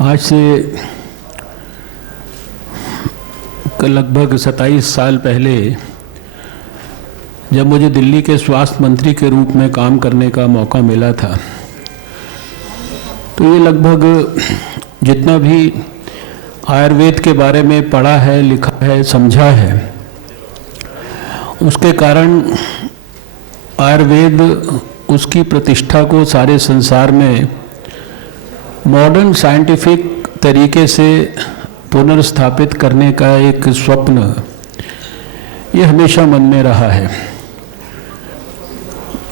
आज से लगभग 27 साल पहले जब मुझे दिल्ली के स्वास्थ्य मंत्री के रूप में काम करने का मौका मिला था, तो ये लगभग जितना भी आयुर्वेद के बारे में पढ़ा है, लिखा है, समझा है, उसके कारण आयुर्वेद उसकी प्रतिष्ठा को सारे संसार में मॉडर्न साइंटिफिक तरीके से पुनर्स्थापित करने का एक स्वप्न ये हमेशा मन में रहा है।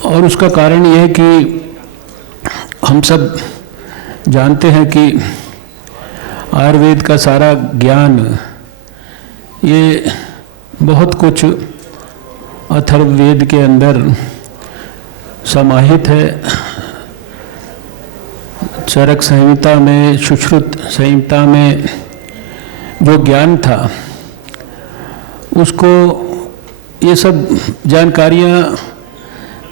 और उसका कारण यह है कि हम सब जानते हैं कि आयुर्वेद का सारा ज्ञान ये बहुत कुछ अथर्ववेद के अंदर समाहित है। चरक संहिता में, सुश्रुत संहिता में जो ज्ञान था, उसको ये सब जानकारियाँ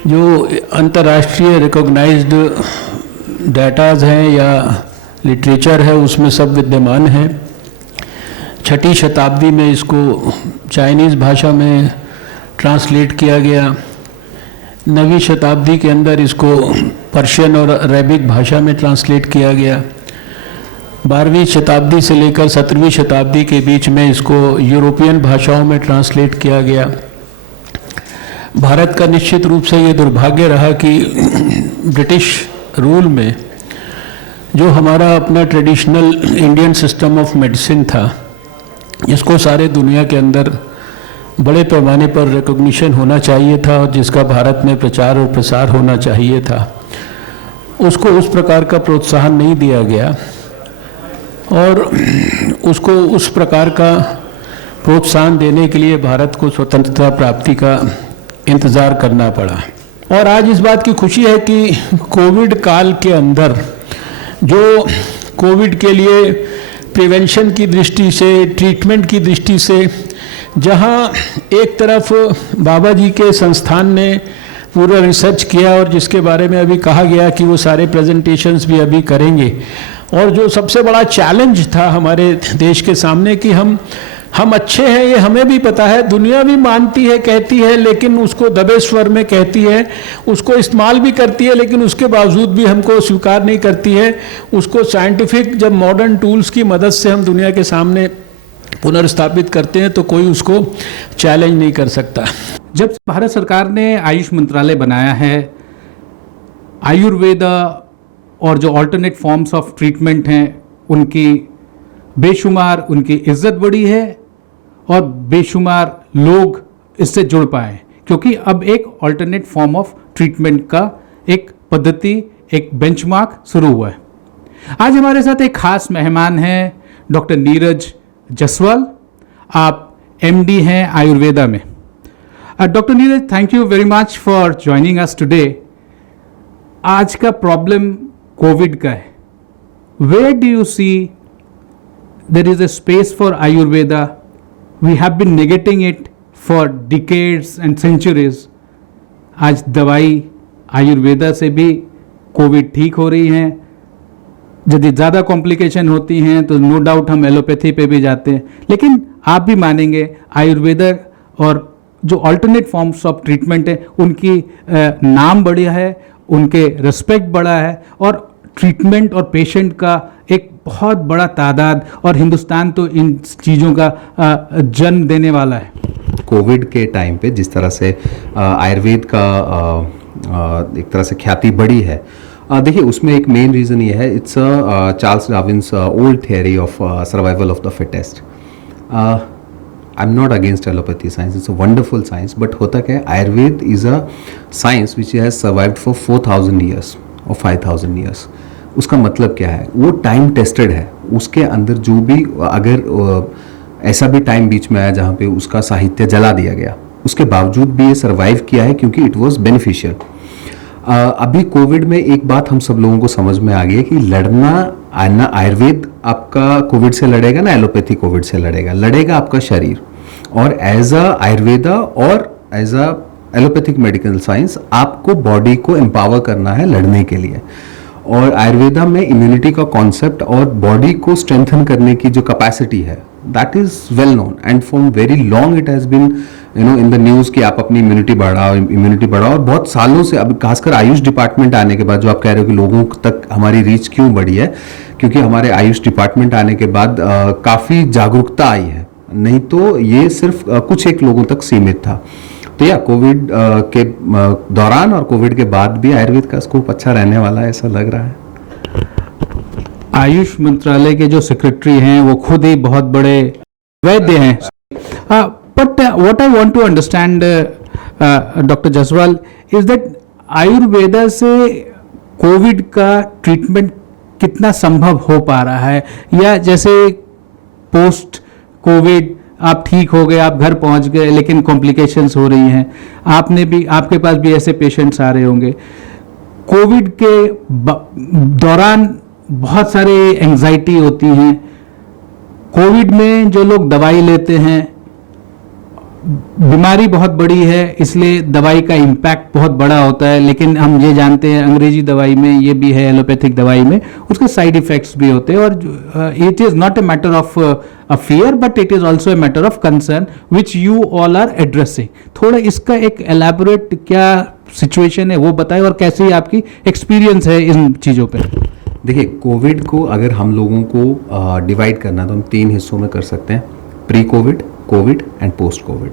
जो अंतर्राष्ट्रीय रिकॉग्नाइज्ड डाटाज हैं या लिटरेचर है, उसमें सब विद्यमान है। 6ठी शताब्दी में इसको चाइनीज़ भाषा में ट्रांसलेट किया गया। 9वीं शताब्दी के अंदर इसको पर्शियन और अरेबिक भाषा में ट्रांसलेट किया गया। 12वीं शताब्दी से लेकर 17वीं शताब्दी के बीच में इसको यूरोपियन भाषाओं में ट्रांसलेट किया गया। भारत का निश्चित रूप से ये दुर्भाग्य रहा कि ब्रिटिश रूल में जो हमारा अपना traditional Indian system of medicine था, जिसको सारे दुनिया के अंदर बड़े पैमाने पर रिकॉग्निशन होना चाहिए था और जिसका भारत में प्रचार और प्रसार होना चाहिए था, उसको उस प्रकार का प्रोत्साहन नहीं दिया गया और उसको उस प्रकार का प्रोत्साहन देने के लिए भारत को स्वतंत्रता प्राप्ति का इंतज़ार करना पड़ा। और आज इस बात की खुशी है कि कोविड काल के अंदर जो कोविड के लिए प्रिवेंशन की दृष्टि से, ट्रीटमेंट की दृष्टि से, जहाँ एक तरफ बाबा जी के संस्थान ने पूरा रिसर्च किया और जिसके बारे में अभी कहा गया कि वो सारे प्रेजेंटेशंस भी अभी करेंगे, और जो सबसे बड़ा चैलेंज था हमारे देश के सामने कि हम अच्छे हैं, ये हमें भी पता है, दुनिया भी मानती है, कहती है, लेकिन उसको दबे स्वर में कहती है, उसको इस्तेमाल भी करती है, लेकिन उसके बावजूद भी हमको स्वीकार नहीं करती है। उसको साइंटिफिक जब मॉडर्न टूल्स की मदद से हम दुनिया के सामने पुनर्स्थापित करते हैं तो कोई उसको चैलेंज नहीं कर सकता। जब भारत सरकार ने आयुष मंत्रालय बनाया है, आयुर्वेद और जो अल्टरनेट फॉर्म्स ऑफ ट्रीटमेंट हैं उनकी बेशुमार उनकी इज्जत बढ़ी है और बेशुमार लोग इससे जुड़ पाए, क्योंकि अब एक अल्टरनेट फॉर्म ऑफ ट्रीटमेंट का एक पद्धति, एक बेंचमार्क शुरू हुआ है। आज हमारे साथ एक खास मेहमान हैं डॉक्टर नीरज जसवाल। आप एमडी हैं आयुर्वेदा में। Doctor Neeraj, thank you very much for joining us today. आज का प्रॉब्लम कोविड का है। Where do you see there is a space for Ayurveda? We have been negating it for decades and centuries. आज दवाई आयुर्वेदा से भी कोविड ठीक हो रही हैं। यदि ज़्यादा कॉम्प्लिकेशन होती हैं तो नो डाउट हम एलोपैथी पे भी जाते हैं, लेकिन आप भी मानेंगे आयुर्वेदा और जो अल्टरनेट फॉर्म्स ऑफ ट्रीटमेंट है उनकी नाम बढ़ा है, उनके रिस्पेक्ट बढ़ा है और ट्रीटमेंट और पेशेंट का एक बहुत बड़ा तादाद, और हिंदुस्तान तो इन चीज़ों का जन्म देने वाला है। कोविड के टाइम पे जिस तरह से आयुर्वेद का एक तरह से ख्याति बढ़ी है, देखिए उसमें एक मेन रीज़न ये है, it's Charles Darwin's old theory of survival of the fittest. I am not against allopathy science, it's a wonderful science, but होता क्या है, Ayurveda is a science which has survived for 4000 years और 5000 years. उसका मतलब क्या है, वो टाइम टेस्टेड है। उसके अंदर जो भी, अगर ऐसा भी टाइम बीच में आया जहाँ पे उसका साहित्य जला दिया गया, उसके बावजूद भी ये सर्वाइव किया है क्योंकि इट वॉज बेनिफिशियल। अभी कोविड में एक बात हम सब लोगों को समझ में आ गई है कि लड़ना, ना आयुर्वेद आपका कोविड से लड़ेगा ना एलोपैथी कोविड से लड़ेगा आपका शरीर। और एज अ आयुर्वेदा और as a allopathic medical science आपको बॉडी को एम्पावर करना है लड़ने के लिए। और आयुर्वेदा में इम्यूनिटी का कॉन्सेप्ट और बॉडी को स्ट्रेंथन करने की जो कैपेसिटी है that is well known and from very long it has been in the news कि आप अपनी इम्यूनिटी बढ़ाओ और बहुत सालों से, अब खासकर आयुष डिपार्टमेंट आने के बाद जो आप कह रहे हो कि लोगों तक हमारी रीच क्यों बढ़ी है, क्योंकि हमारे आयुष डिपार्टमेंट आने के बाद काफ़ी जागरूकता आई है, नहीं तो ये सिर्फ कुछ एक लोगों तक सीमित था। तो या कोविड के दौरान और कोविड के बाद भी आयुर्वेद का स्कोप अच्छा रहने वाला है, ऐसा लग रहा है। आयुष मंत्रालय के जो सेक्रेटरी हैं वो खुद ही बहुत बड़े वैद्य हैं, but what I want to understand doctor Jaswal is that Ayurveda से कोविड का ट्रीटमेंट कितना संभव हो पा रहा है, या जैसे पोस्ट कोविड आप ठीक हो गए, आप घर पहुंच गए, लेकिन कॉम्प्लिकेशंस हो रही हैं, आपके पास भी ऐसे पेशेंट्स आ रहे होंगे। कोविड के दौरान बहुत सारे एंजाइटी होती हैं, कोविड में जो लोग दवाई लेते हैं, बीमारी बहुत बड़ी है इसलिए दवाई का इम्पैक्ट बहुत बड़ा होता है, लेकिन हम ये जानते हैं अंग्रेजी दवाई में ये भी है, एलोपैथिक दवाई में उसके साइड इफेक्ट्स भी होते हैं, और it is not a matter of a fear but it is also a matter of concern which you all are addressing. थोड़ा इसका एक एलैबोरेट क्या सिचुएशन है वो बताएं, और कैसी आपकी एक्सपीरियंस है इन चीज़ों पर। देखिए, कोविड को अगर हम लोगों को डिवाइड करना तो हम 3 हिस्सों में कर सकते हैं, pre Covid, Covid and post Covid.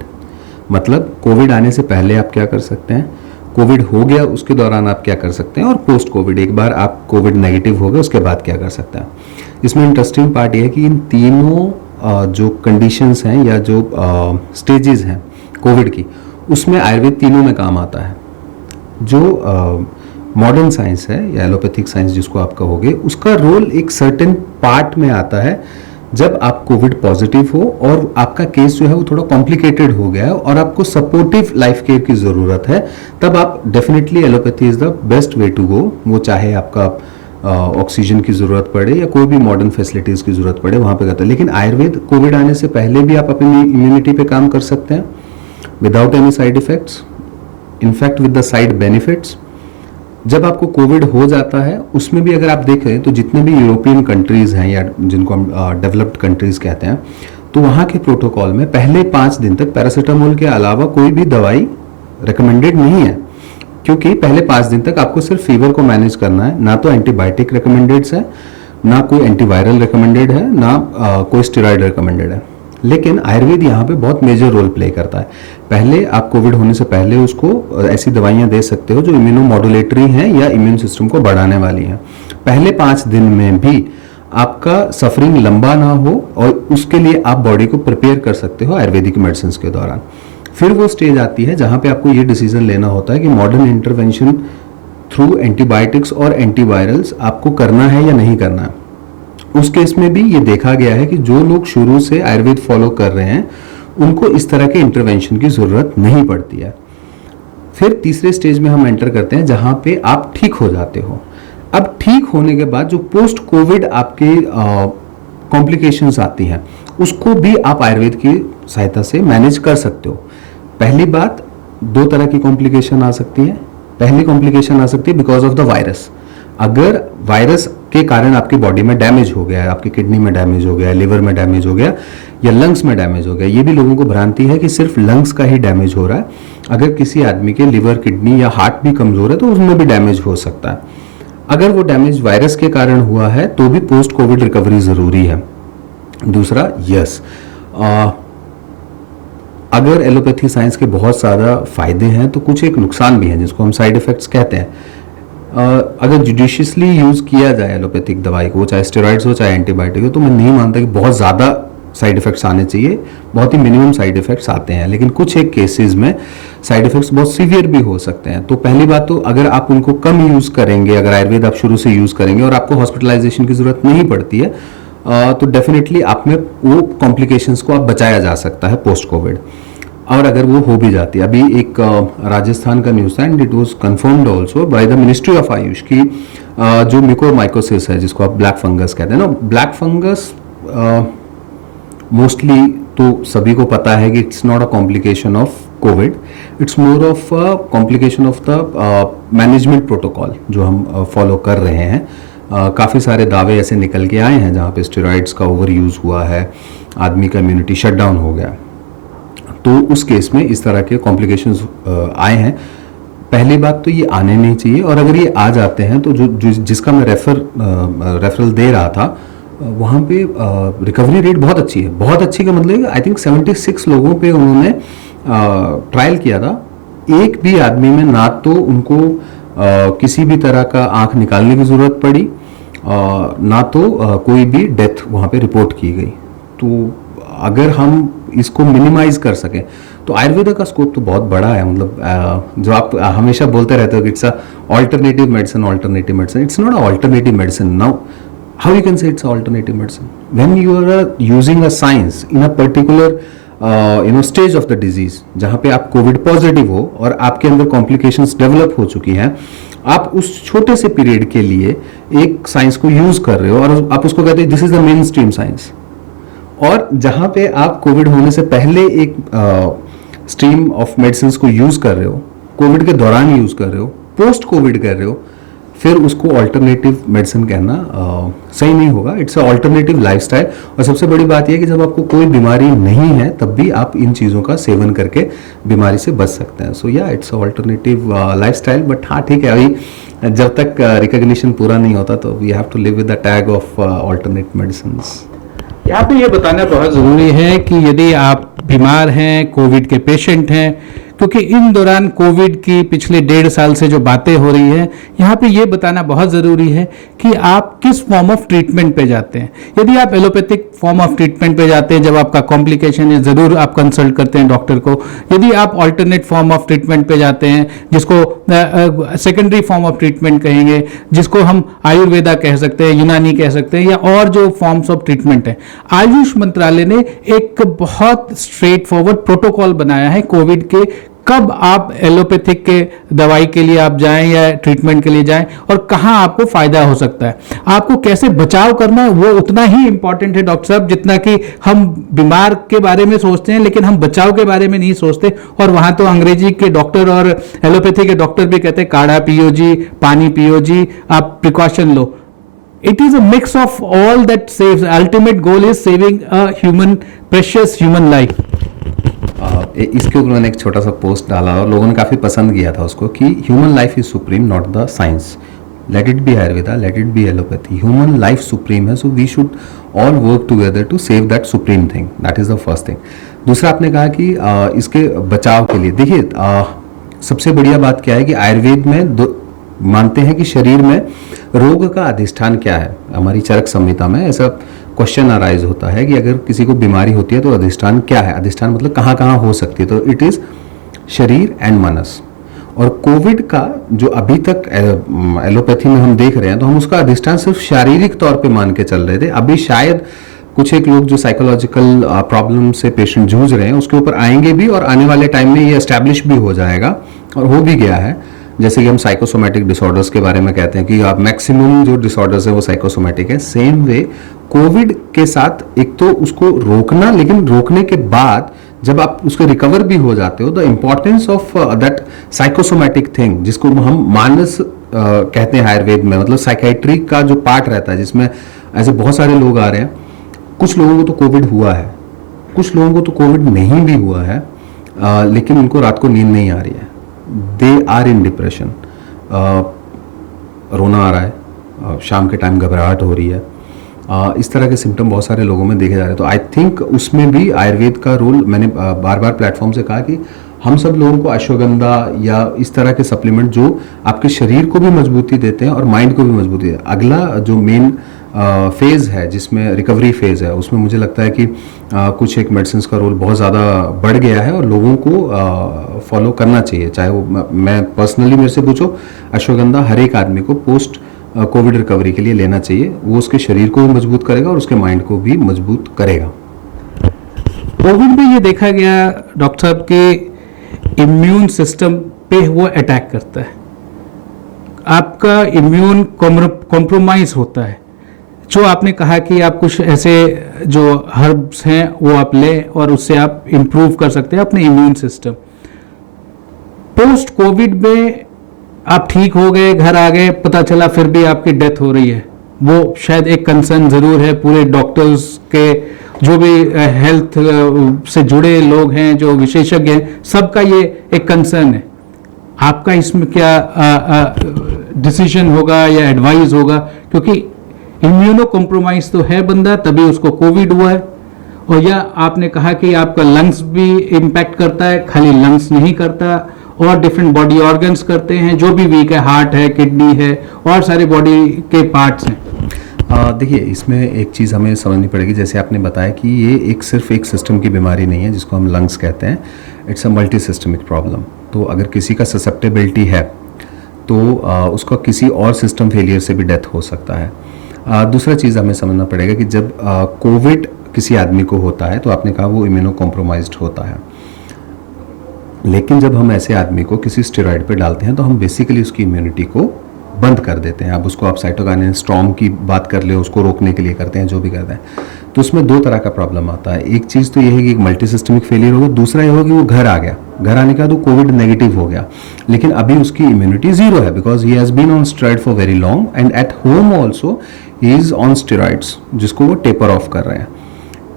मतलब कोविड आने से पहले आप क्या कर सकते हैं, कोविड हो गया उसके दौरान आप क्या कर सकते हैं, और पोस्ट कोविड एक बार आप कोविड नेगेटिव हो गए उसके बाद क्या कर सकते हैं। इसमें इंटरेस्टिंग पार्ट ये है कि इन तीनों जो कंडीशंस हैं या जो स्टेजेस हैं कोविड की, उसमें आयुर्वेद तीनों में काम आता है। जो मॉडर्न साइंस है या एलोपैथिक साइंस जिसको आप कहोगे, उसका रोल एक सर्टेन पार्ट में आता है जब आप कोविड पॉजिटिव हो और आपका केस जो है वो थोड़ा कॉम्प्लिकेटेड हो गया है और आपको सपोर्टिव लाइफ केयर की ज़रूरत है, तब आप definitely allopathy is the best way to go. वो चाहे आपका ऑक्सीजन की ज़रूरत पड़े या कोई भी मॉडर्न फैसिलिटीज़ की ज़रूरत पड़े, वहाँ पे करता है। लेकिन आयुर्वेद कोविड आने से पहले भी आप अपनी इम्यूनिटी पे काम कर सकते हैं without any side effects, in fact with the side benefits. जब आपको कोविड हो जाता है उसमें भी अगर आप देखें तो जितने भी यूरोपियन कंट्रीज़ हैं या जिनको हम डेवलप्ड कंट्रीज़ कहते हैं, तो वहाँ के प्रोटोकॉल में पहले 5 दिन तक पैरासीटामोल के अलावा कोई भी दवाई रिकमेंडेड नहीं है, क्योंकि पहले 5 दिन तक आपको सिर्फ फीवर को मैनेज करना है। ना तो एंटीबायोटिक रिकमेंडेड है, ना कोई एंटीवायरल रिकमेंडेड है, ना कोई स्टेरॉइड रिकमेंडेड है। लेकिन आयुर्वेद यहाँ पे बहुत मेजर रोल प्ले करता है। पहले आप कोविड होने से पहले उसको ऐसी दवाइयाँ दे सकते हो जो इम्यूनोमॉड्यूलेटरी हैं या इम्यून सिस्टम को बढ़ाने वाली हैं। पहले 5 दिन में भी आपका सफरिंग लंबा ना हो और उसके लिए आप बॉडी को प्रिपेयर कर सकते हो आयुर्वेदिक मेडिसिन के दौरान। फिर वो स्टेज आती है जहाँ पे आपको ये डिसीजन लेना होता है कि मॉडर्न इंटरवेंशन थ्रू एंटीबायोटिक्स और एंटीवायरल्स आपको करना है या नहीं करना है। उस केस में भी ये देखा गया है कि जो लोग शुरू से आयुर्वेद फॉलो कर रहे हैं उनको इस तरह के इंटरवेंशन की ज़रूरत नहीं पड़ती है। फिर तीसरे स्टेज में हम एंटर करते हैं जहाँ पे आप ठीक हो जाते हो। अब ठीक होने के बाद जो पोस्ट कोविड आपके कॉम्प्लिकेशंस आती हैं उसको भी आप आयुर्वेद की सहायता से मैनेज कर सकते हो। पहली बात, 2 तरह की कॉम्प्लिकेशन आ सकती है। पहली कॉम्प्लिकेशन आ सकती है बिकॉज ऑफ द वायरस। अगर वायरस के कारण आपकी बॉडी में डैमेज हो गया है, आपकी किडनी में डैमेज हो गया, लिवर में डैमेज हो गया या लंग्स में डैमेज हो गया, ये भी लोगों को भ्रांति है कि सिर्फ लंग्स का ही डैमेज हो रहा है। अगर किसी आदमी के लिवर, किडनी या हार्ट भी कमजोर है तो उसमें भी डैमेज हो सकता है। अगर वो डैमेज वायरस के कारण हुआ है तो भी पोस्ट कोविड रिकवरी ज़रूरी है। दूसरा, यस, अगर एलोपैथी साइंस के बहुत ज़्यादा फायदे हैं तो कुछ एक नुकसान भी हैं जिसको हम साइड इफ़ेक्ट्स कहते हैं। अगर जुडिशियसली यूज़ किया जाए एलोपैथिक दवाई को, चाहे स्टेरॉइड्स हो चाहे एंटीबायोटिक हो, तो मैं नहीं मानता कि बहुत ज़्यादा साइड इफ़ेक्ट्स आने चाहिए। बहुत ही मिनिमम साइड इफ़ेक्ट्स आते हैं, लेकिन कुछ एक केसेस में साइड इफ़ेक्ट्स बहुत सीवियर भी हो सकते हैं। तो पहली बात तो अगर आप उनको कम यूज़ करेंगे, अगर आयुर्वेद आप शुरू से यूज़ करेंगे और आपको हॉस्पिटलाइजेशन की ज़रूरत नहीं पड़ती है, तो डेफिनेटली आप में वो कॉम्प्लिकेशंस को आप बचाया जा सकता है पोस्ट कोविड। और अगर वो हो भी जाती है, अभी एक राजस्थान का न्यूज़ था and it was confirmed also by the ministry of Ayush की जो म्यूकोरमाइकोसिस है जिसको आप ब्लैक फंगस कहते हैं ना, ब्लैक फंगस मोस्टली तो सभी को पता है कि it's not a complication of Covid, it's more of a complication of the management protocol जो हम फॉलो कर रहे हैं। काफ़ी सारे दावे ऐसे निकल के आए हैं जहाँ पे स्टेरॉइड्स का ओवर यूज़ हुआ है, आदमी का इम्यूनिटी शट डाउन हो गया, तो उस केस में इस तरह के कॉम्प्लिकेशंस आए हैं। पहली बात तो ये आने नहीं चाहिए, और अगर ये आ जाते हैं तो जिसका मैं रेफरल दे रहा था वहाँ पे रिकवरी रेट बहुत अच्छी है। बहुत अच्छी का मतलब आई थिंक 76 लोगों पे उन्होंने ट्रायल किया था, एक भी आदमी में ना तो उनको किसी भी तरह का आंख निकालने की ज़रूरत पड़ी, ना तो कोई भी डेथ वहाँ पे रिपोर्ट की गई। तो अगर हम इसको मिनिमाइज कर सकें तो आयुर्वेदा का स्कोप तो बहुत बड़ा है। मतलब जो आप हमेशा बोलते रहते हो कि it's a alternative medicine, alternative medicine, it's not a alternative medicine. Now how you can say it's alternative medicine when you are using a science in a particular stage of the disease, जहाँ पे आप Covid positive हो और आपके अंदर complications develop हो चुकी हैं, आप उस छोटे से पीरियड के लिए एक साइंस को यूज कर रहे हो और आप उसको कहते हैं this is the main stream science. और जहाँ पे आप कोविड होने से पहले एक स्ट्रीम ऑफ मेडिसिन को यूज कर रहे हो, कोविड के दौरान यूज कर रहे हो, पोस्ट कोविड कर रहे हो, फिर उसको ऑल्टरनेटिव मेडिसिन कहना सही नहीं होगा। It's alternative lifestyle. और सबसे बड़ी बात यह कि जब आपको कोई बीमारी नहीं है तब भी आप इन चीज़ों का सेवन करके बीमारी से बच सकते हैं। सो या इट्स ऑल्टरनेटिव लाइफस्टाइल। बट हाँ ठीक है, अभी जब तक रिकॉग्निशन पूरा नहीं होता तो we have to live with the tag of alternate medicine. यहाँ पे ये बताना बहुत ज़रूरी है कि यदि आप बीमार हैं, कोविड के पेशेंट हैं, क्योंकि इन दौरान कोविड की पिछले 1.5 साल से जो बातें हो रही हैं, यहाँ पे ये बताना बहुत ज़रूरी है कि आप किस फॉर्म ऑफ ट्रीटमेंट पे जाते हैं। यदि आप एलोपैथिक फॉर्म ऑफ ट्रीटमेंट पे जाते हैं, जब आपका कॉम्प्लिकेशन है, ज़रूर आप कंसल्ट करते हैं डॉक्टर को। यदि आप ऑल्टरनेट फॉर्म ऑफ ट्रीटमेंट पे जाते हैं, जिसको सेकेंडरी फॉर्म ऑफ ट्रीटमेंट कहेंगे, जिसको हम आयुर्वेदा कह सकते हैं, यूनानी कह सकते हैं, या और जो फॉर्म्स ऑफ ट्रीटमेंट है, आयुष मंत्रालय ने एक बहुत स्ट्रेट फॉरवर्ड प्रोटोकॉल बनाया है कोविड के। कब आप एलोपैथिक के दवाई के लिए आप जाएं या ट्रीटमेंट के लिए जाएं, और कहां आपको फायदा हो सकता है, आपको कैसे बचाव करना है, वो उतना ही इंपॉर्टेंट है डॉक्टर साहब, जितना कि हम बीमार के बारे में सोचते हैं लेकिन हम बचाव के बारे में नहीं सोचते। और वहां तो अंग्रेजी के डॉक्टर और एलोपैथी के डॉक्टर भी कहते हैं काढ़ा पियो जी, पानी पियो जी, आप precaution low. It is a mix of all that saves. Ultimate goal is saving a precious human life. इसके ऊपर मैंने एक छोटा सा पोस्ट डाला और लोगों ने काफ़ी पसंद किया था उसको कि human life is supreme, not the science. Let it be Ayurveda, let it be allopathy, human life supreme है। So we should all work together to save that supreme thing. That is the first thing. दूसरा आपने कहा कि इसके बचाव के लिए देखिए, सबसे बढ़िया बात क्या है कि आयुर्वेद में मानते हैं कि शरीर में रोग का अधिष्ठान क्या है। हमारी चरक संहिता में ऐसा क्वेश्चन अराइज होता है कि अगर किसी को बीमारी होती है तो अधिष्ठान क्या है। अधिष्ठान मतलब कहाँ कहाँ हो सकती है, तो इट इज शरीर एंड मनस। और कोविड का जो अभी तक एलोपैथी में हम देख रहे हैं, तो हम उसका अधिष्ठान सिर्फ शारीरिक तौर पे मान के चल रहे थे। अभी शायद कुछ एक लोग जो साइकोलॉजिकल प्रॉब्लम से पेशेंट जूझ रहे हैं उसके ऊपर आएंगे भी, और आने वाले टाइम में ये एस्टैब्लिश भी हो जाएगा और हो भी गया है। जैसे कि हम साइकोसोमैटिक डिसऑर्डर्स के बारे में कहते हैं कि आप मैक्सिमम जो डिसऑर्डर्स है वो साइकोसोमैटिक है। सेम वे कोविड के साथ एक तो उसको रोकना, लेकिन रोकने के बाद जब आप उसके रिकवर भी हो जाते हो, the importance of that psychosomatic thing, जिसको हम मानस कहते हैं आयुर्वेद में, मतलब साइकाइट्री का जो पार्ट रहता है, जिसमें ऐसे बहुत सारे लोग आ रहे हैं। कुछ लोगों को तो कोविड हुआ है, कुछ लोगों को तो कोविड नहीं भी हुआ है, लेकिन उनको रात को नींद नहीं आ रही है, दे आर इन डिप्रेशन, रोना आ रहा है, शाम के टाइम घबराहट हो रही है, इस तरह के सिम्टम बहुत सारे लोगों में देखे जा रहे हैं। तो आई थिंक उसमें भी आयुर्वेद का रोल, मैंने बार बार प्लेटफॉर्म से कहा कि हम सब लोगों को अश्वगंधा या इस तरह के सप्लीमेंट जो आपके शरीर को भी मजबूती देते हैं और माइंड को भी मजबूती देते हैं। अगला जो मेन फेज़ है जिसमें रिकवरी फेज़ है, उसमें मुझे लगता है कि कुछ एक मेडिसिन का रोल बहुत ज़्यादा बढ़ गया है और लोगों को फॉलो करना चाहिए। चाहे वो मैं पर्सनली मेरे से पूछो, अश्वगंधा हर एक आदमी को पोस्ट कोविड रिकवरी के लिए लेना चाहिए। वो उसके शरीर को भी मजबूत करेगा और उसके माइंड को भी मजबूत करेगा। कोविड में ये देखा गया डॉक्टर साहब के इम्यून सिस्टम पे वो अटैक करता है, आपका इम्यून कॉम्प्रोमाइज होता है। जो आपने कहा कि आप कुछ ऐसे जो हर्ब्स हैं वो आप लें और उससे आप इम्प्रूव कर सकते हैं अपने इम्यून सिस्टम। पोस्ट कोविड में आप ठीक हो गए, घर आ गए, पता चला फिर भी आपकी डेथ हो रही है, वो शायद एक कंसर्न ज़रूर है पूरे डॉक्टर्स के, जो भी हेल्थ से जुड़े लोग हैं, जो विशेषज्ञ हैं, सबका ये एक कंसर्न है। आपका इसमें क्या डिसीजन होगा या एडवाइस होगा, क्योंकि इम्यूनो कॉम्प्रोमाइज तो है बंदा, तभी उसको कोविड हुआ है। और या आपने कहा कि आपका लंग्स भी इम्पैक्ट करता है, खाली लंग्स नहीं करता और डिफरेंट बॉडी ऑर्गन्स करते हैं, जो भी वीक है, हार्ट है, किडनी है और सारे बॉडी के पार्ट्स हैं। देखिए, इसमें एक चीज़ हमें समझनी पड़ेगी, जैसे आपने बताया कि ये सिर्फ एक सिस्टम की बीमारी नहीं है जिसको हम लंग्स कहते हैं, it's a multi systemic problem. तो अगर किसी का ससेप्टेबिलिटी है तो उसका किसी और सिस्टम फेलियर से भी डेथ हो सकता है। दूसरा चीज़ हमें समझना पड़ेगा कि जब कोविड किसी आदमी को होता है तो आपने कहा वो इम्यूनो कॉम्प्रोमाइज्ड होता है, लेकिन जब हम ऐसे आदमी को किसी स्टेरॉइड पे डालते हैं तो हम बेसिकली उसकी इम्यूनिटी को बंद कर देते हैं। अब उसको आप साइटोकाइनिन स्टॉर्म की बात कर ले, उसको रोकने के लिए करते हैं, जो भी करते हैं। तो उसमें दो तरह का प्रॉब्लम आता है। एक चीज़ तो ये है कि एक मल्टी सिस्टमिक फेलियर होगा, दूसरा ये होगा कि वो घर आ गया, घर आने के बाद वो कोविड नेगेटिव हो गया, लेकिन अभी उसकी इम्यूनिटी जीरो है because he has been on steroid for very long and at home also he is on steroids, जिसको वो टेपर ऑफ कर रहे हैं।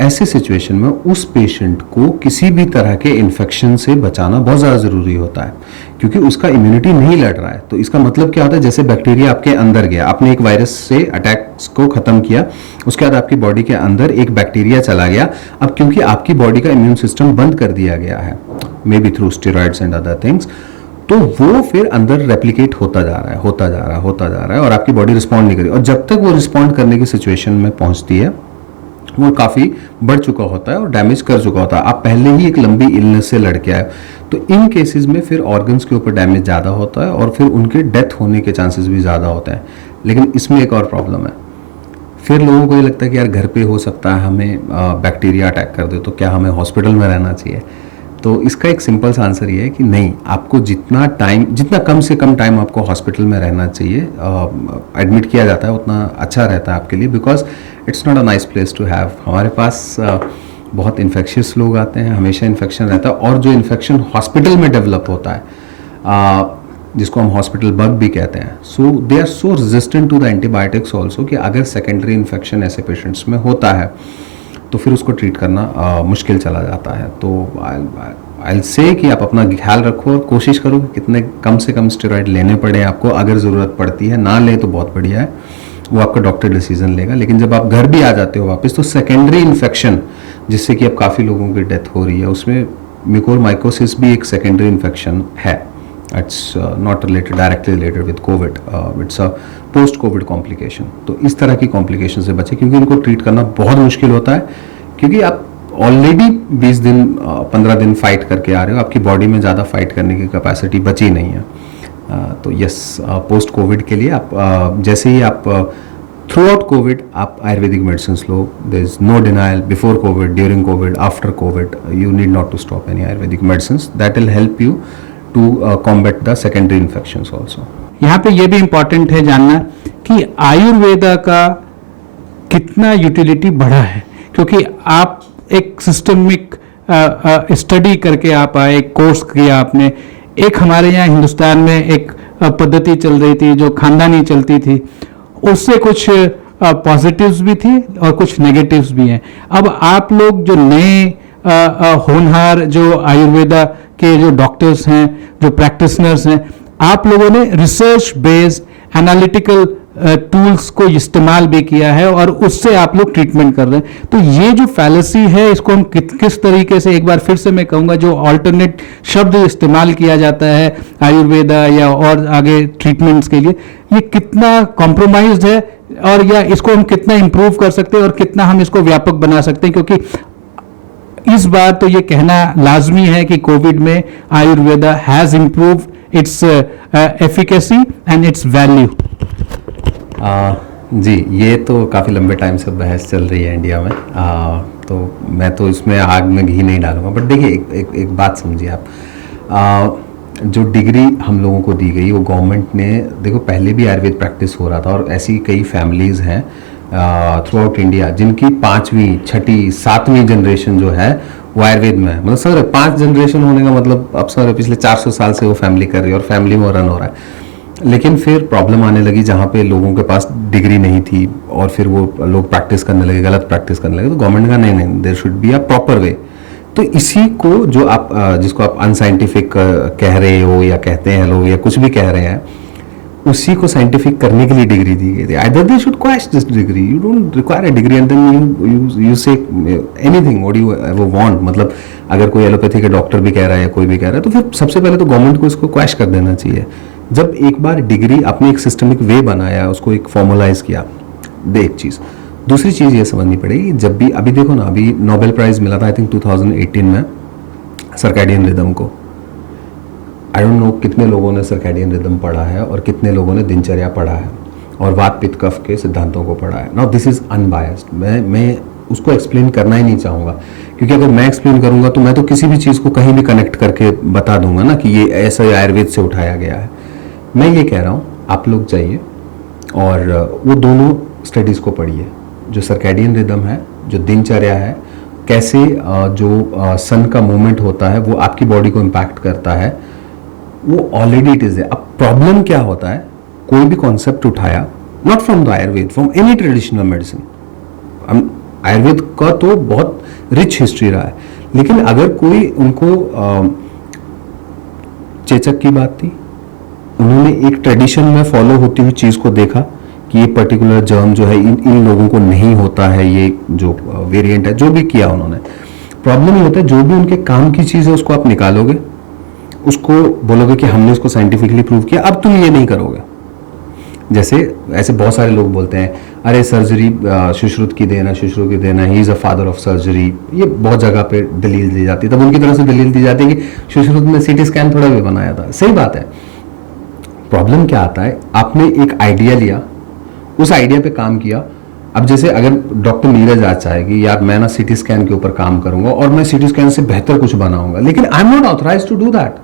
ऐसे सिचुएशन में उस पेशेंट को किसी भी तरह के इन्फेक्शन से बचाना बहुत ज़्यादा ज़रूरी होता है, क्योंकि उसका इम्यूनिटी नहीं लड़ रहा है। तो इसका मतलब क्या होता है, जैसे बैक्टीरिया आपके अंदर गया, आपने एक वायरस से अटैक्स को ख़त्म किया, उसके बाद आपकी बॉडी के अंदर एक बैक्टीरिया चला गया। अब क्योंकि आपकी बॉडी का इम्यून सिस्टम बंद कर दिया गया है, may be through steroids and other things, तो वो फिर अंदर रेप्लिकेट होता जा रहा है और आपकी बॉडी रिस्पॉन्ड नहीं करी। और जब तक वो रिस्पॉन्ड करने की सिचुएशन में पहुंचती है, वो काफ़ी बढ़ चुका होता है और डैमेज कर चुका होता है, आप पहले ही एक लंबी इलनेस से लड़ के आए। तो इन केसेस में फिर ऑर्गन्स के ऊपर डैमेज ज़्यादा होता है और फिर उनके डेथ होने के चांसेस भी ज़्यादा होते हैं। लेकिन इसमें एक और प्रॉब्लम है, फिर लोगों को ये लगता है कि यार घर पे हो सकता है हमें बैक्टीरिया अटैक कर दे, तो क्या हमें हॉस्पिटल में रहना चाहिए? तो इसका एक सिंपल सा आंसर ये है कि नहीं, आपको जितना कम से कम टाइम आपको हॉस्पिटल में रहना चाहिए, एडमिट किया जाता है, उतना अच्छा रहता है आपके लिए, because it's not a nice place to have. हमारे पास बहुत इन्फेक्शियस लोग आते हैं, हमेशा इन्फेक्शन रहता है, और जो इन्फेक्शन हॉस्पिटल में डेवलप होता है, जिसको हम हॉस्पिटल बग भी कहते हैं, so they are so resistant to the antibiotics also कि अगर सेकेंडरी इन्फेक्शन ऐसे पेशेंट्स में होता है तो फिर उसको ट्रीट करना मुश्किल चला जाता है। तो आई से कि आप अपना ख्याल रखो और कोशिश करो कि कितने कम से कम स्टेरॉइड लेने पड़े आपको। अगर ज़रूरत पड़ती है, ना ले तो बहुत बढ़िया है, वो आपका डॉक्टर डिसीजन लेगा। लेकिन जब आप घर भी आ जाते हो वापस, तो सेकेंडरी इन्फेक्शन जिससे कि अब काफ़ी लोगों की डेथ हो रही है, उसमें म्यूकोरमाइकोसिस भी एक सेकेंडरी इन्फेक्शन है। It's not directly related with Covid, it's a post Covid complication. तो इस तरह की कॉम्प्लिकेशन से बचे, क्योंकि इनको ट्रीट करना बहुत मुश्किल होता है, क्योंकि आप ऑलरेडी 20 दिन 15 दिन फाइट करके आ रहे हो, आपकी बॉडी में ज़्यादा फाइट करने की कैपेसिटी बची नहीं है। तो यस, पोस्ट कोविड के लिए आप जैसे ही आप थ्रू आउट कोविड आप आयुर्वेदिक मेडिसिन लो, there is no denial, before covid, during covid, after covid, you need not to stop any Ayurvedic medicine, that will help you to combat the secondary infections also. यहाँ पे ये भी important है जानना कि आयुर्वेदा का कितना यूटिलिटी बढ़ा है, क्योंकि आप एक सिस्टमिक स्टडी करके आप आए, कोर्स किया आपने। एक हमारे यहाँ हिंदुस्तान में एक पद्धति चल रही थी जो खानदानी चलती थी, उससे कुछ पॉजिटिव्स भी थी और कुछ नेगेटिव्स भी हैं। अब आप लोग जो नए होनहार जो आयुर्वेदा के जो डॉक्टर्स हैं, जो प्रैक्टिशनर्स हैं, आप लोगों ने रिसर्च बेस्ड एनालिटिकल टूल्स को इस्तेमाल भी किया है और उससे आप लोग ट्रीटमेंट कर रहे हैं। तो ये जो फैलेसी है, इसको हम किस तरीके से, एक बार फिर से मैं कहूँगा, जो ऑल्टरनेट शब्द इस्तेमाल किया जाता है आयुर्वेदा या और आगे ट्रीटमेंट्स के लिए, ये कितना कॉम्प्रोमाइज्ड है और या इसको हम कितना इम्प्रूव कर सकते हैं और कितना हम इसको व्यापक बना सकते हैं? क्योंकि इस बार तो ये कहना लाजमी है कि कोविड में Ayurveda has improve its efficacy and its value. जी, ये तो काफ़ी लंबे टाइम से बहस चल रही है इंडिया में, तो मैं तो इसमें आग में घी नहीं डालूंगा। बट देखिए, एक बात समझिए आप, जो डिग्री हम लोगों को दी गई वो गवर्नमेंट ने, देखो पहले भी आयुर्वेद प्रैक्टिस हो रहा था और ऐसी कई फैमिलीज़ हैं थ्रू आउट इंडिया, जिनकी 5वीं 6ठी 7वीं जनरेशन जो है वो आयुर्वेद में है। मतलब सर 5 जनरेशन होने का मतलब अब सर पिछले 400 साल से वो फैमिली कर रही है और फैमिली में रन हो रहा है। लेकिन फिर प्रॉब्लम आने लगी जहाँ पे लोगों के पास डिग्री नहीं थी और फिर वो लोग प्रैक्टिस करने लगे, गलत प्रैक्टिस करने लगे। तो गवर्नमेंट का नहीं, there should be a proper way. तो इसी को जो आप जिसको आप अनसाइंटिफिक कह रहे हो या कहते हैं लोग या कुछ भी कह रहे हैं, उसी को साइंटिफिक करने के लिए डिग्री दी गई थी। Either they should question this degree, you don't require a degree and then you say anything what you ever want. मतलब अगर कोई एलोपैथी के डॉक्टर भी कह रहा है या कोई भी कह रहा है तो फिर सबसे पहले तो गवर्नमेंट को इसको क्वेश्चन कर देना चाहिए। जब एक बार डिग्री आपने एक सिस्टमिक वे बनाया, उसको एक फॉर्मलाइज किया, दे एक चीज़। दूसरी चीज़ ये समझनी पड़ेगी, जब भी अभी देखो ना, अभी नोबेल प्राइज़ मिला था आई थिंक 2018 में सर्कैडियन रिदम को। आई डोंट नो कितने लोगों ने सर्कैडियन रिदम पढ़ा है और कितने लोगों ने दिनचर्या पढ़ा है और वात पित्त कफ के सिद्धांतों को पढ़ा है। Now this is unbiased. मैं उसको एक्सप्लेन करना ही नहीं चाहूँगा, क्योंकि अगर मैं एक्सप्लेन करूँगा तो मैं तो किसी भी चीज़ को कहीं भी कनेक्ट करके बता दूंगा ना कि ये ऐसा आयुर्वेद से उठाया गया है। मैं ये कह रहा हूँ आप लोग जाइए और वो दोनों स्टडीज़ को पढ़िए, जो सर्कैडियन रिदम है, जो दिनचर्या है, कैसे जो सन का मूवमेंट होता है वो आपकी बॉडी को इम्पैक्ट करता है, वो ऑलरेडी इट इज है। अब प्रॉब्लम क्या होता है, कोई भी कॉन्सेप्ट उठाया, not from the Ayurveda, from any traditional medicine. Ayurveda का तो बहुत रिच हिस्ट्री रहा है, लेकिन अगर कोई उनको चेचक की बात थी, उन्होंने एक ट्रेडिशन में फॉलो होती हुई चीज को देखा कि ये पर्टिकुलर जर्म जो है इन लोगों को नहीं होता है, ये जो वेरिएंट है, जो भी किया उन्होंने। प्रॉब्लम ये होता है जो भी उनके काम की चीज है उसको आप निकालोगे, उसको बोलोगे कि हमने इसको साइंटिफिकली प्रूव किया, अब तुम ये नहीं करोगे। जैसे ऐसे बहुत सारे लोग बोलते हैं अरे सर्जरी सुश्रुत की देना, सुश्रुत की देना, he is a father of surgery. ये बहुत जगह पे दलील दी जाती है, तब उनकी तरफ से दलील दी जाती है कि सुश्रुत ने सीटी स्कैन थोड़ा भी बनाया था। सही बात है। प्रॉब्लम क्या आता है, आपने एक आइडिया लिया, उस आइडिया पे काम किया। अब जैसे अगर डॉक्टर नीरज आज चाहेगी यार मैं ना सीटी स्कैन के ऊपर काम करूंगा और मैं सीटी स्कैन से बेहतर कुछ बनाऊंगा, लेकिन I am not authorized to do that.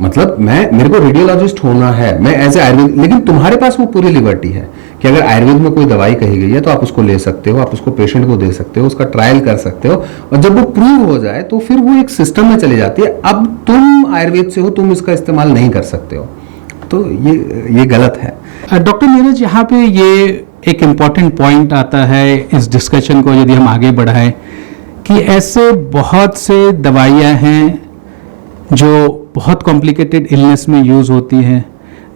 मतलब मेरे को रेडियोलॉजिस्ट होना है, मैं एज ए आयुर्वेद, लेकिन तुम्हारे पास वो पूरी लिबर्टी है कि अगर आयुर्वेद में कोई दवाई कही गई है तो आप उसको ले सकते हो, आप उसको पेशेंट को दे सकते हो, उसका ट्रायल कर सकते हो, और जब वो प्रूव हो जाए तो फिर वो एक सिस्टम में चली जाती है। अब तुम आयुर्वेद से हो, तुम इसका इस्तेमाल नहीं कर सकते हो, तो ये गलत है। डॉक्टर नीरज, यहाँ पे ये एक इम्पॉर्टेंट पॉइंट आता है इस डिस्कशन को यदि हम आगे बढ़ाएं कि ऐसे बहुत से दवाइयाँ हैं जो बहुत कॉम्प्लिकेटेड इलनेस में यूज़ होती हैं,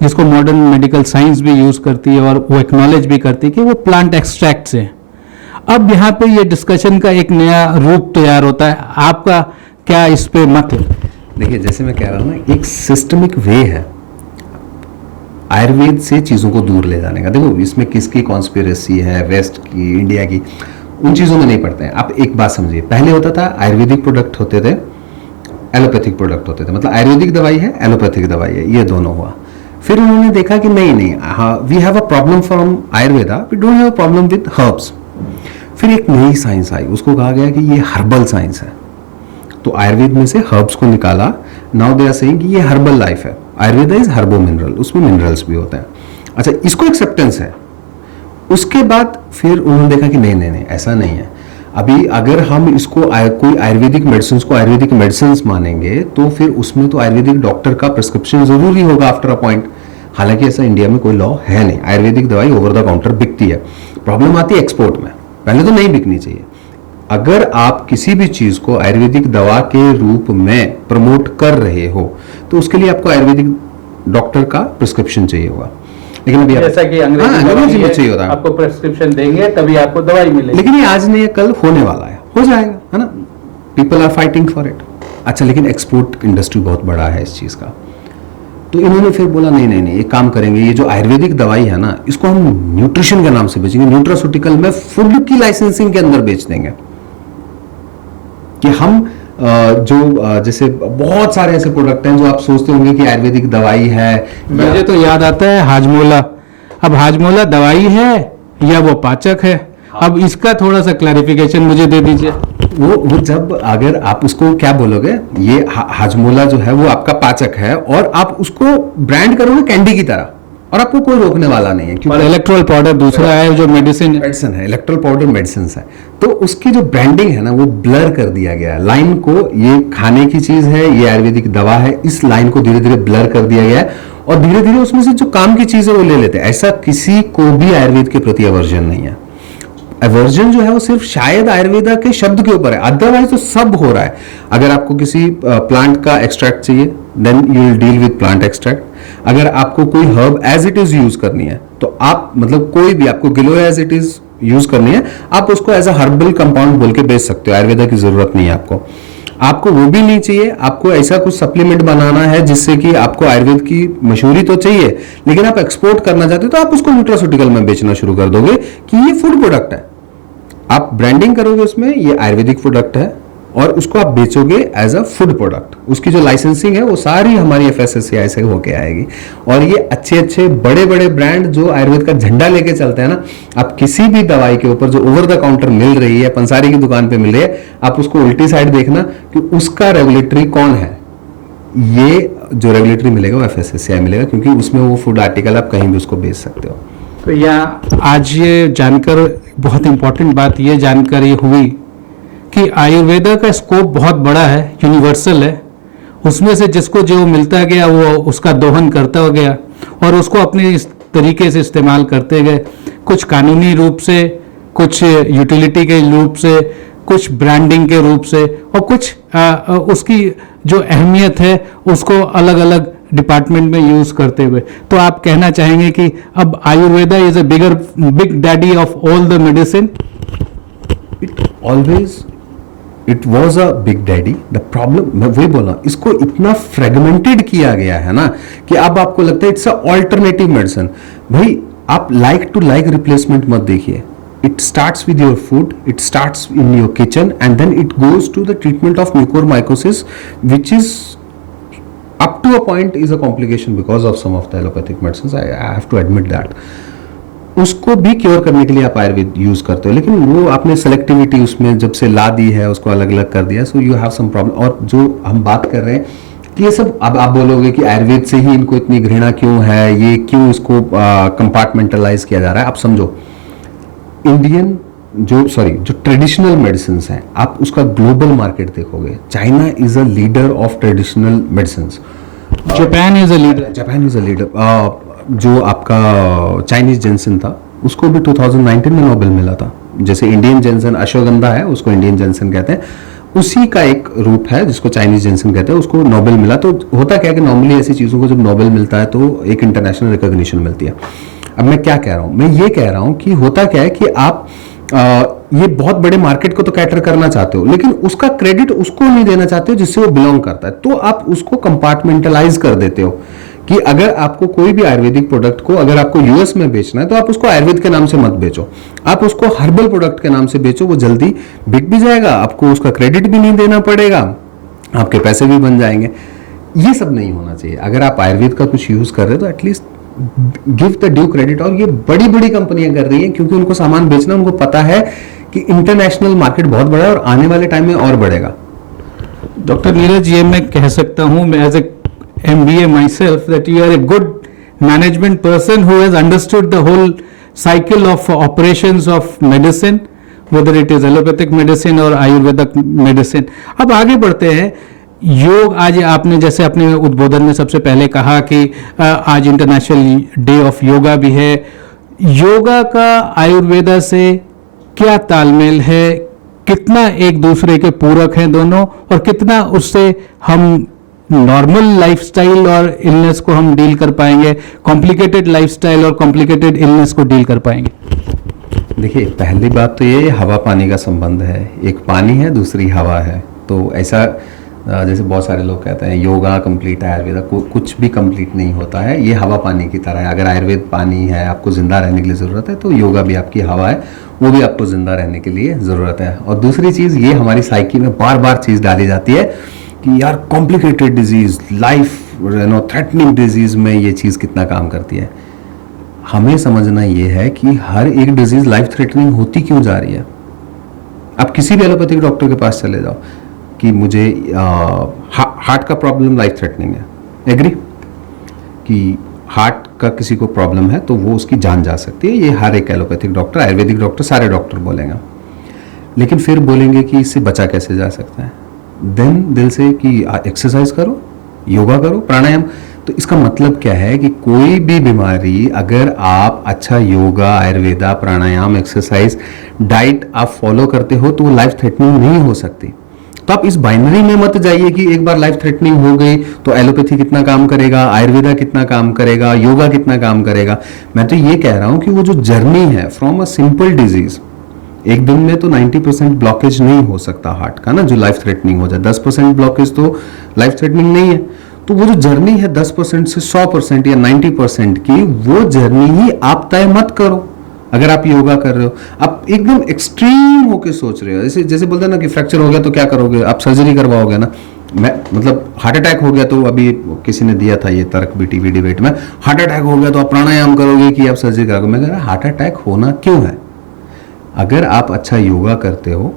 जिसको मॉडर्न मेडिकल साइंस भी यूज़ करती है और वो एक्नॉलेज भी करती है कि वो प्लांट एक्सट्रैक्ट्स हैं। अब यहाँ पे ये डिस्कशन का एक नया रूप तैयार होता है, आपका क्या इस पे मत है? देखिए जैसे मैं कह रहा हूँ ना, एक सिस्टमिक वे है आयुर्वेद से चीज़ों को दूर ले जाने का। देखो इसमें किसकी कॉन्स्पिरेसी है, वेस्ट की, इंडिया की, उन चीज़ों में नहीं पड़ते हैं। आप एक बात समझिए, पहले होता था आयुर्वेदिक प्रोडक्ट होते थे, एलोपैथिक प्रोडक्ट होते थे। मतलब आयुर्वेदिक दवाई है, एलोपैथिक दवाई है, ये दोनों हुआ। फिर उन्होंने देखा कि नहीं, we have a problem from Ayurveda, we don't have a problem with herbs. फिर एक नई साइंस आई, उसको कहा गया कि ये हर्बल साइंस है। तो आयुर्वेद में से हर्ब्स को निकाला, नाउ दे आर सेइंग कि ये हर्बल लाइफ है। आयुर्वेदा इज हर्बो मिनरल, उसमें मिनरल्स भी होते हैं। अच्छा, इसको एक्सेप्टेंस है। उसके बाद फिर उन्होंने देखा कि नहीं, ऐसा नहीं है। अभी अगर हम इसको कोई आयुर्वेदिक मेडिसिन को आयुर्वेदिक मेडिसिन मानेंगे तो फिर उसमें तो आयुर्वेदिक डॉक्टर का प्रिस्क्रिप्शन जरूरी होगा आफ्टर अ पॉइंट। हालांकि ऐसा इंडिया में कोई लॉ है नहीं, आयुर्वेदिक दवाई ओवर द काउंटर बिकती है। प्रॉब्लम आती है एक्सपोर्ट में, पहले तो नहीं बिकनी चाहिए। अगर आप किसी भी चीज को आयुर्वेदिक दवा के रूप में प्रमोट कर रहे हो तो उसके लिए आपको आयुर्वेदिक डॉक्टर का प्रिस्क्रिप्शन चाहिए होगा। लेकिन अभी जैसा कि अंग्रेजी में चाहिए होता है, आपको प्रिस्क्रिप्शन देंगे तभी आपको दवाई मिलेगी। लेकिन ये आज नहीं है, कल होने वाला है, हो जाएगा, है ना। People are fighting for it. अच्छा, लेकिन एक्सपोर्ट इंडस्ट्री बहुत बड़ा है इस चीज का। तो इन्होंने फिर बोला नहीं, एक काम करेंगे, ये जो आयुर्वेदिक दवाई है ना, इसको हम न्यूट्रिशन के नाम से बेचेंगे, न्यूट्रास्यूटिकल में फूड की लाइसेंसिंग के अंदर बेच देंगे। कि हम जैसे बहुत सारे ऐसे प्रोडक्ट हैं जो आप सोचते होंगे कि आयुर्वेदिक दवाई है। मुझे तो याद आता है हाजमोला। अब हाजमोला दवाई है या वो पाचक है? अब इसका थोड़ा सा क्लैरिफिकेशन मुझे दे दीजिए। वो जब अगर आप उसको क्या बोलोगे, ये हाजमोला जो है वो आपका पाचक है और आप उसको ब्रांड करोगे कैंडी की तरह, और आपको कोई रोकने वाला नहीं है, और क्योंकि इलेक्ट्रॉल पाउडर दूसरा है जो मेडिसिन है। मेडिसिन है, इलेक्ट्रोल पाउडर मेडिसिन है, तो उसकी जो ब्रांडिंग है ना वो ब्लर कर दिया गया है लाइन को। ये खाने की चीज है, ये आयुर्वेदिक दवा है, इस लाइन को धीरे धीरे ब्लर कर दिया गया है और धीरे धीरे उसमें से जो काम की चीज है वो ले लेते हैं। ऐसा किसी को भी आयुर्वेद के प्रति अवर्जन नहीं है। एवर्जन जो है वो सिर्फ शायद आयुर्वेदा के शब्द के ऊपर है, अदरवाइज तो सब हो रहा है। अगर आपको किसी प्लांट का एक्सट्रैक्ट चाहिए then you will deal with plant extract. अगर आपको कोई herb as it is use करनी है तो आप मतलब कोई भी आपको giloy as it is use करनी है, आप उसको एज अ हर्बल कंपाउंड बोल के बेच सकते हो, आयुर्वेदा की जरूरत नहीं है आपको। आपको वो भी नहीं चाहिए, आपको ऐसा कुछ सप्लीमेंट बनाना है जिससे कि आपको आयुर्वेद की मशहूरी तो चाहिए लेकिन आप एक्सपोर्ट करना चाहते हो, तो आप उसको न्यूट्रास्यूटिकल में बेचना शुरू कर दोगे कि ये फूड प्रोडक्ट है। आप ब्रांडिंग करोगे उसमें ये आयुर्वेदिक प्रोडक्ट है और उसको आप बेचोगे एज अ फूड प्रोडक्ट। उसकी जो लाइसेंसिंग है वो सारी हमारी FSSAI से होके आएगी। और ये अच्छे अच्छे बड़े बड़े ब्रांड जो आयुर्वेद का झंडा लेके चलते हैं ना, आप किसी भी दवाई के ऊपर जो ओवर द काउंटर मिल रही है, पंसारी की दुकान पे मिल रही है, आप उसको उल्टी साइड देखना कि उसका रेगुलेटरी कौन है। ये जो रेगुलेटरी मिलेगा वो FSSAI मिलेगा, क्योंकि उसमें वो फूड आर्टिकल आप कहीं भी उसको बेच सकते हो। तो यहाँ आज ये जानकर बहुत इम्पोर्टेंट बात ये जानकर ये हुई कि आयुर्वेदा का स्कोप बहुत बड़ा है, यूनिवर्सल है। उसमें से जिसको जो मिलता गया वो उसका दोहन करता गया और उसको अपने इस तरीके से इस्तेमाल करते गए, कुछ कानूनी रूप से, कुछ यूटिलिटी के रूप से, कुछ ब्रांडिंग के रूप से और कुछ उसकी जो अहमियत है उसको अलग अलग डिपार्टमेंट में यूज करते हुए। तो आप कहना चाहेंगे कि अब Ayurveda is a big daddy of all the medicine? It was a big daddy. The problem, मैं वही बोला, इसको इतना फ्रेगमेंटेड किया गया है ना कि अब आपको लगता है इट्स अ ऑल्टरनेटिव मेडिसिन। भाई आप लाइक टू लाइक रिप्लेसमेंट मत देखिए। It starts with your food, it starts in your kitchen and then it goes to the treatment of mucormycosis which is up to a point is a complication because of some of the allopathic medicines. I have to admit that. उसको भी cure करने के लिए आप Ayurveda use करते हो, लेकिन वो आपने सेलेक्टिविटी उसमें जब से ला दी है, उसको अलग अलग कर दिया, so you have some problem. और जो हम बात कर रहे हैं कि ये सब, अब आप बोलोगे कि आयुर्वेद से ही इनको इतनी घृणा क्यों है, ये क्यों इसको कंपार्टमेंटलाइज किया जा रहा है। आप समझो, इंडियन जो ट्रेडिशनल मेडिसिन हैं, आप उसका ग्लोबल मार्केट देखोगे, China is a leader of traditional medicine, Japan is a leader. जो आपका चाइनीज जेंसन था उसको भी 2019 में नोबेल मिला था। जैसे इंडियन जेंसन अश्वगंधा है, उसको इंडियन जेंसन कहते हैं, उसी का एक रूप है जिसको चाइनीज जेंसन कहते हैं, उसको नोबेल मिला। तो होता क्या है कि नॉर्मली ऐसी चीज़ों को जब नोबेल मिलता है तो एक इंटरनेशनल रिकॉग्निशन मिलती है। अब मैं क्या कह रहा हूँ, मैं ये कह रहा हूँ कि होता क्या है कि आप ये बहुत बड़े मार्केट को तो कैटर करना चाहते हो, लेकिन उसका क्रेडिट उसको नहीं देना चाहते हो जिससे वो बिलोंग करता है। तो आप उसको कंपार्टमेंटलाइज कर देते हो कि अगर आपको कोई भी आयुर्वेदिक प्रोडक्ट को अगर आपको यूएस में बेचना है तो आप उसको आयुर्वेद के नाम से मत बेचो, आप उसको हर्बल प्रोडक्ट के नाम से बेचो। वो जल्दी बिक भी जाएगा, आपको उसका क्रेडिट भी नहीं देना पड़ेगा, आपके पैसे भी बन जाएंगे। ये सब नहीं होना चाहिए। अगर आप आयुर्वेद का कुछ यूज कर रहे हो तो at least give the due credit. और ये बड़ी बड़ी कंपनियां कर रही हैं क्योंकि उनको सामान बेचना, उनको पता है कि इंटरनेशनल मार्केट बहुत बड़ा है और आने वाले टाइम में और बढ़ेगा। डॉक्टर नीरज, ये मैं कह सकता हूँ, मैं as a MBA myself, that you are a good management person who has understood the whole cycle of operations of medicine, whether it is allopathic medicine or Ayurvedic medicine. अब आगे बढ़ते हैं। योग, आज आपने जैसे अपने उद्बोधन में सबसे पहले कहा कि आज इंटरनेशनल डे ऑफ योगा भी है। योगा का आयुर्वेदा से क्या तालमेल है, कितना एक दूसरे के पूरक हैं दोनों, और कितना उससे हम नॉर्मल लाइफस्टाइल और इलनेस को हम डील कर पाएंगे, कॉम्प्लिकेटेड लाइफस्टाइल और कॉम्प्लिकेटेड इलनेस को डील कर पाएंगे? देखिए, पहली बात तो ये हवा पानी का संबंध है। एक पानी है, दूसरी हवा है। तो ऐसा जैसे बहुत सारे लोग कहते हैं योगा कंप्लीट है, आयुर्वेदा को कुछ भी कंप्लीट नहीं होता है। ये हवा पानी की तरह है। अगर आयुर्वेद पानी है, आपको जिंदा रहने के लिए ज़रूरत है, तो योगा भी आपकी हवा है, वो भी आपको जिंदा रहने के लिए ज़रूरत है। और दूसरी चीज़, ये हमारी साइकी में बार बार चीज़ डाली जाती है कि यार complicated disease, life threatening disease में ये चीज़ कितना काम करती है। हमें समझना ये है कि हर एक डिजीज लाइफ थ्रेटनिंग होती क्यों जा रही है। आप किसी भी एलोपैथिक डॉक्टर के पास चले जाओ कि मुझे हार्ट का प्रॉब्लम लाइफ थ्रेटनिंग है, एग्री? कि हार्ट का किसी को प्रॉब्लम है तो वो उसकी जान जा सकती है, ये हर एक एलोपैथिक डॉक्टर, आयुर्वेदिक डॉक्टर, सारे डॉक्टर बोलेंगे। लेकिन फिर बोलेंगे कि इससे बचा कैसे जा सकता है, देन दिल से कि एक्सरसाइज करो, योगा करो, प्राणायाम। तो इसका मतलब क्या है कि कोई भी बीमारी अगर आप अच्छा योगा, आयुर्वेदा, प्राणायाम, एक्सरसाइज, डाइट आप फॉलो करते हो तो वो लाइफ थ्रेटनिंग नहीं हो सकती। तो आप इस बाइनरी में मत जाइए कि एक बार लाइफ थ्रेटनिंग हो गई तो एलोपैथी कितना काम करेगा, आयुर्वेदा कितना काम करेगा, योगा कितना काम करेगा। मैं तो ये कह रहा हूं कि वो जो जर्नी है फ्रॉम अ सिंपल डिजीज, एक दिन में तो 90% ब्लॉकेज नहीं हो सकता हार्ट का ना, जो लाइफ थ्रेटनिंग हो जाए। 10% ब्लॉकेज तो लाइफ थ्रेटनिंग नहीं है। तो वो जो जर्नी है 10% से 100% या 90% की, वो जर्नी ही आप तय मत करो। अगर आप योगा कर रहे हो, आप एकदम एक्सट्रीम होके सोच रहे हो, जैसे जैसे बोलते हैं ना कि फ्रैक्चर हो गया तो क्या करोगे, आप सर्जरी करवाओगे ना। मैं मतलब हार्ट अटैक हो गया तो अभी किसी ने दिया था ये तर्क भी टीवी डिबेट में, हार्ट अटैक हो गया तो आप प्राणायाम करोगे कि आप सर्जरी करोगे। मैं कह रहा हार्ट अटैक होना क्यों है? अगर आप अच्छा योगा करते हो,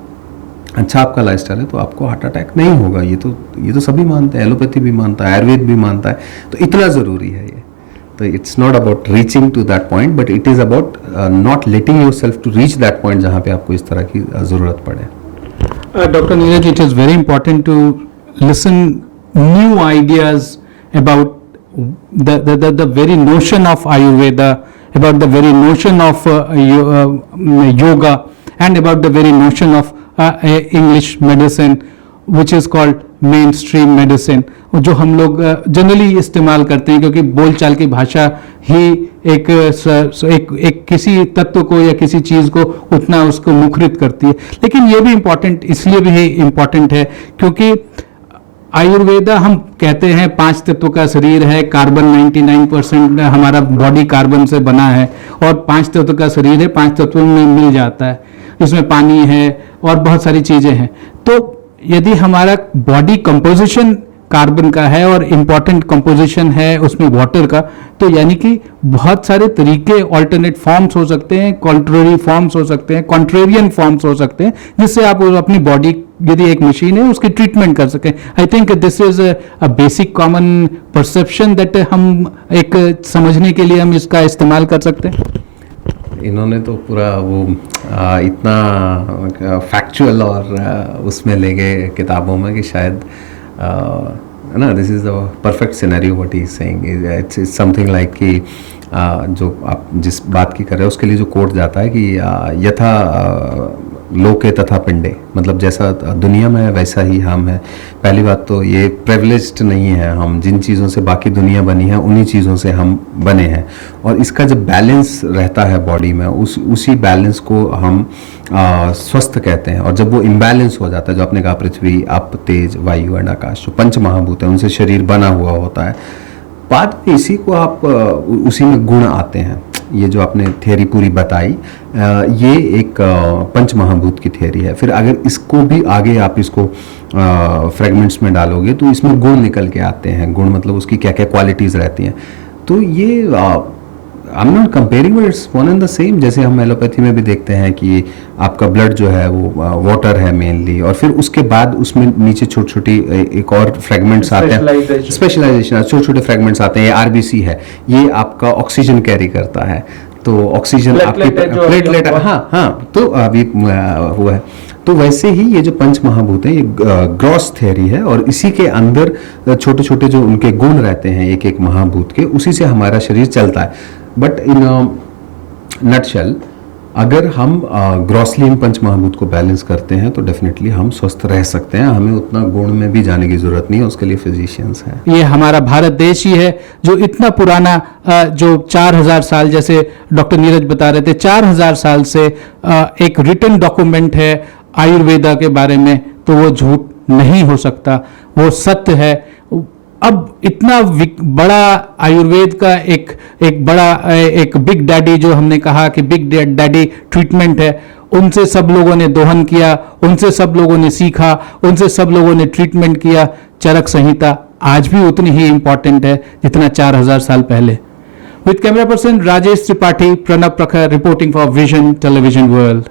अच्छा आपका लाइफस्टाइल है, तो आपको हार्ट अटैक नहीं होगा। ये तो सभी मानते हैं, एलोपैथी भी मानता है, आयुर्वेद भी मानता है। तो इतना ज़रूरी है ये। तो it's not about reaching to that point, but it is about not letting yourself to reach that point जहाँ पे आपको इस तरह की ज़रूरत पड़े। Dr. Neeraj, it is very important to listen new ideas about the very notion of Ayurveda, about the very notion of yoga, and about the very notion of English medicine, which is called mainstream medicine, जो हम लोग generally इस्तेमाल करते हैं, क्योंकि बोलचाल की भाषा ही एक किसी तत्व को या किसी चीज़ को उतना उसको मुखरित करती है। लेकिन ये भी इम्पॉर्टेंट इसलिए भी इम्पॉर्टेंट है क्योंकि आयुर्वेदा, हम कहते हैं 5 तत्व का शरीर है, कार्बन 99% हमारा बॉडी कार्बन से बना है, और 5 तत्व का शरीर है, 5 तत्वों में मिल जाता है, इसमें पानी है और बहुत सारी चीज़ें हैं। तो यदि हमारा बॉडी कंपोजिशन कार्बन का है और इम्पॉर्टेंट कंपोजिशन है उसमें वाटर का, तो यानी कि बहुत सारे तरीके, ऑल्टरनेट फॉर्म्स हो सकते हैं, कॉन्ट्ररी फॉर्म्स हो सकते हैं, कॉन्ट्रेरियन फॉर्म्स हो सकते हैं, जिससे आप अपनी बॉडी, यदि एक मशीन है, उसकी ट्रीटमेंट कर सकें। I think this is a basic common perception that हम एक समझने के लिए हम इसका इस्तेमाल कर सकते हैं। इन्होंने तो पूरा वो इतना फैक्चुअल और उसमें ले गए किताबों में कि शायद ना, this is the perfect scenario what he is saying. It's something like कि जो आप जिस बात की कर रहे हो उसके लिए जो कोट जाता है कि यथा लोके तथा पिंडे, मतलब जैसा दुनिया में है वैसा ही हम है। पहली बात तो ये प्रिविलेज्ड नहीं है, हम जिन चीज़ों से बाकी दुनिया बनी है उन्हीं चीज़ों से हम बने हैं, और इसका जब बैलेंस रहता है बॉडी में, उसी बैलेंस को हम स्वस्थ कहते हैं। और जब वो इम्बैलेंस हो जाता है, जो आपने कहा पृथ्वी, आप, तेज, वायु एंड आकाश, जो पंच महाभूत हैं, उनसे शरीर बना हुआ होता है। बाद में इसी को आप उसी में गुण आते हैं। ये जो आपने थियरी पूरी बताई, ये एक पंच महाभूत की थियरी है। फिर अगर इसको भी आगे आप इसको फ्रेगमेंट्स में डालोगे तो इसमें गुण निकल के आते हैं। गुण मतलब उसकी क्या क्या क्वालिटीज़ रहती हैं। तो ये आई am not comparing, but it's one and the same. जैसे हम एलोपैथी में भी देखते हैं कि आपका ब्लड जो है वो वाटर है मेनली, और फिर उसके बाद उसमें नीचे छोटी छोटी एक और फ्रेगमेंट्स आते हैं, स्पेशलाइजेशन, छोटे छोटे फ्रेगमेंट्स आते हैं। ये आरबीसी है, ये आपका ऑक्सीजन कैरी करता है, तो ऑक्सीजन आपकी प्लेटलेट, हाँ, तो अभी वो है। तो वैसे ही ये जो पंच महाभूत हैं, ये ग्रॉस थियरी है, और इसी के अंदर छोटे छोटे जो उनके गुण रहते हैं एक एक महाभूत के, उसी से हमारा शरीर चलता है। बट इन नटशेल, अगर हम ग्रॉसली इन पंच महाभूत को बैलेंस करते हैं तो डेफिनेटली हम स्वस्थ रह सकते हैं। हमें उतना गुण में भी जाने की जरूरत नहीं है, उसके लिए फिजिशियंस हैं। ये हमारा भारत देश ही है जो इतना पुराना, जो 4000 साल, जैसे डॉक्टर नीरज बता रहे थे, 4000 साल से एक रिटन डॉक्यूमेंट है आयुर्वेदा के बारे में, तो वो झूठ नहीं हो सकता, वो सत्य है। अब इतना बड़ा आयुर्वेद का एक बड़ा एक बिग डैडी, जो हमने कहा कि बिग डैडी ट्रीटमेंट है, उनसे सब लोगों ने दोहन किया, उनसे सब लोगों ने सीखा, उनसे सब लोगों ने ट्रीटमेंट किया। चरक संहिता आज भी उतनी ही इंपॉर्टेंट है जितना 4000 साल पहले। With camera person Rajesh Tripathi, Pranab Prakhar, reporting for vision television world.